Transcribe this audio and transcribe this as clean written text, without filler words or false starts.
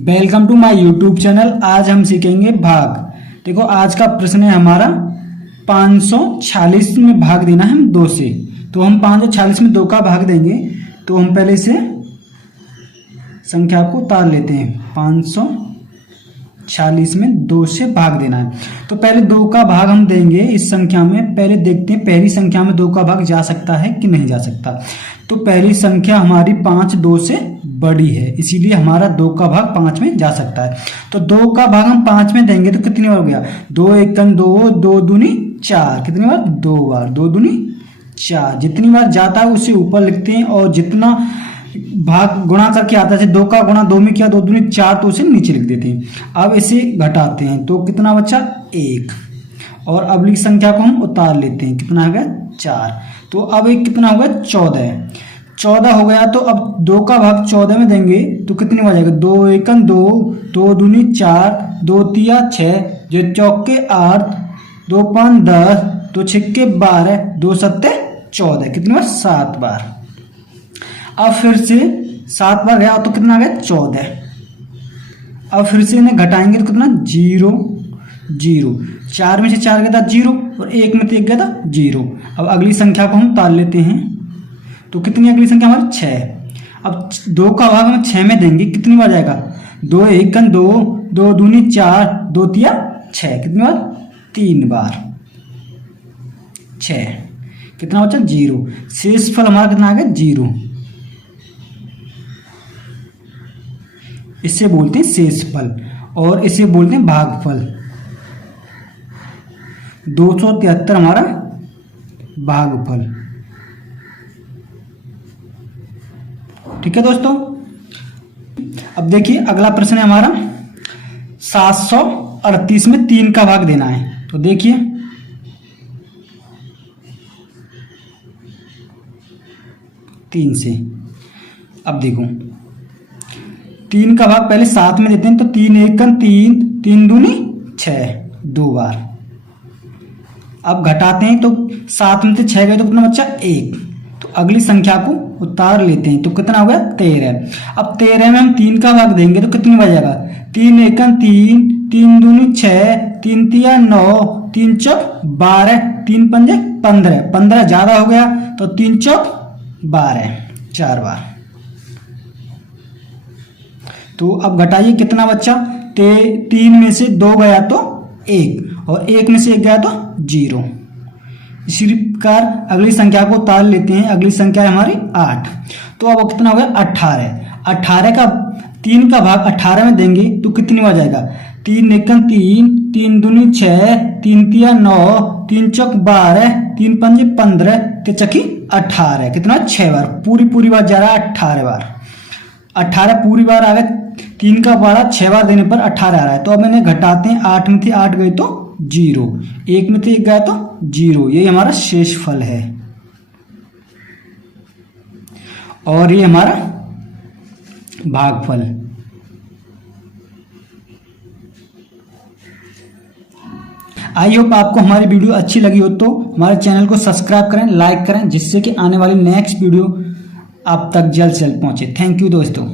Welcome to my YouTube channel. आज हम सीखेंगे भाग। देखो आज का प्रश्न है हमारा 546 में भाग देना है हम 2 से। तो हम 546 में 2 का भाग देंगे। तो हम पहले से संख्या को उतार लेते हैं। 546 में 2 से भाग देना है। तो पहले 2 का भाग हम देंगे इस संख्या में। पहले देखते हैं पहली संख्या में 2 का भाग जा सकता है कि नहीं जा सकता। तो पहली संख्या हमारी 5 2 से बड़ी है, इसीलिए हमारा 2 का भाग 5 में जा सकता है। तो 2 का भाग हम 5 में देंगे तो कितनी बार हो गया? 2 एकम 2, 2 दूनी 4। कितनी बार? 2 बार। 2 दूनी 4। जितनी बार जाता है उसे ऊपर लिखते हैं और जितना भाग गुणा करके आता है, 2 का गुणा 2 में किया 2 दूनी 4, तो उसे नीचे लिख देते हैं। अब इसे घटाते हैं तो कितना बचा? 1। और अगली संख्या को हम उतार लेते हैं। कितना हो गया? 4। तो अब एक कितना हो गया? 14। 14 हो गया। तो अब 2 का भाग 14 में देंगे तो कितनी बार जाएगा? 2 एकम 2, 2 दूनी 4, 2 तिया 6, जो चौके 8, 2 5 10, 2 छक्के 12, 2 सत्ते 14। कितनी बार? 7 बार। अब फिर से 7 बार गया तो कितना आ गया? 14। अब फिर से इन्हें घटाएंगे तो कितना? 0 0। 4 में से 4 गया था 0 और 1 में से 1 गया था 0। अब अगली संख्या को हम ताल लेते हैं। तो कितनी अगली संख्या हमारी? 6। अब 2 का भाग हम 6 में देंगे। कितनी बार जाएगा? 2 एकम 2, 2 दूनी 4, 2 तिया 6। कितनी बार? 3 बार। 6। कितना बचा? 0। शेष फल हमारा कितना आ गया? 0। इसे बोलते हैं शेष फल और इसे बोलते हैं भागफल। 273 हमारा भागफल। ठीक है दोस्तों। अब देखिए अगला प्रश्न है हमारा 738 में 3 का भाग देना है। तो देखिए 3 से। अब देखो 3 का भाग पहले 7 में देते हैं तो 3 एकम 3, 3 दूनी 6, 2 बार। अब घटाते हैं तो 7 में से 6 गए तो कितना बच्चा? 1। तो अगली संख्या को उतार लेते हैं तो कितना हो गया? 13। अब 13 में हम 3 का भाग देंगे तो कितनी बार जाएगा? 3 एकम 3, 3 दूनी 6, 3 तिया 9, 3 चौक 12, 3 पंजे 15। 15 ज्यादा हो गया तो 3 चौक 12, 4 बार। तो अब घटाइए कितना बच्चा? 3 में से 2 गया तो 1 और 1 में से 1 गया तो 0। इसी प्रकार अगली संख्या को उतार लेते हैं। अगली संख्या है हमारी 8। तो अब कितना हो गया? 18। 18 का 3 का भाग 18 में देंगे तो कितनी बार जाएगा? 3 एकम 3, 3 दूनी 6, 3 तिया 9, 3 चौक 12, 3 पंजे 15, 3 चकी 18। कितना? 6 बार। पूरी बार जा रहा है 18 बार। 18 पूरी बार आ गया। 3 का भाग 6 बार देने पर 18 आ रहा है। तो अब इन्हें घटाते हैं। 8 में से 8 गए तो 0, 1 में से 1 गया तो 0। यही हमारा शेष फल है और ये हमारा भागफल। आई होप आपको हमारी वीडियो अच्छी लगी हो तो हमारे चैनल को सब्सक्राइब करें, लाइक करें, जिससे कि आने वाली नेक्स्ट वीडियो आप तक जल्द से जल्द पहुंचे। थैंक यू दोस्तों।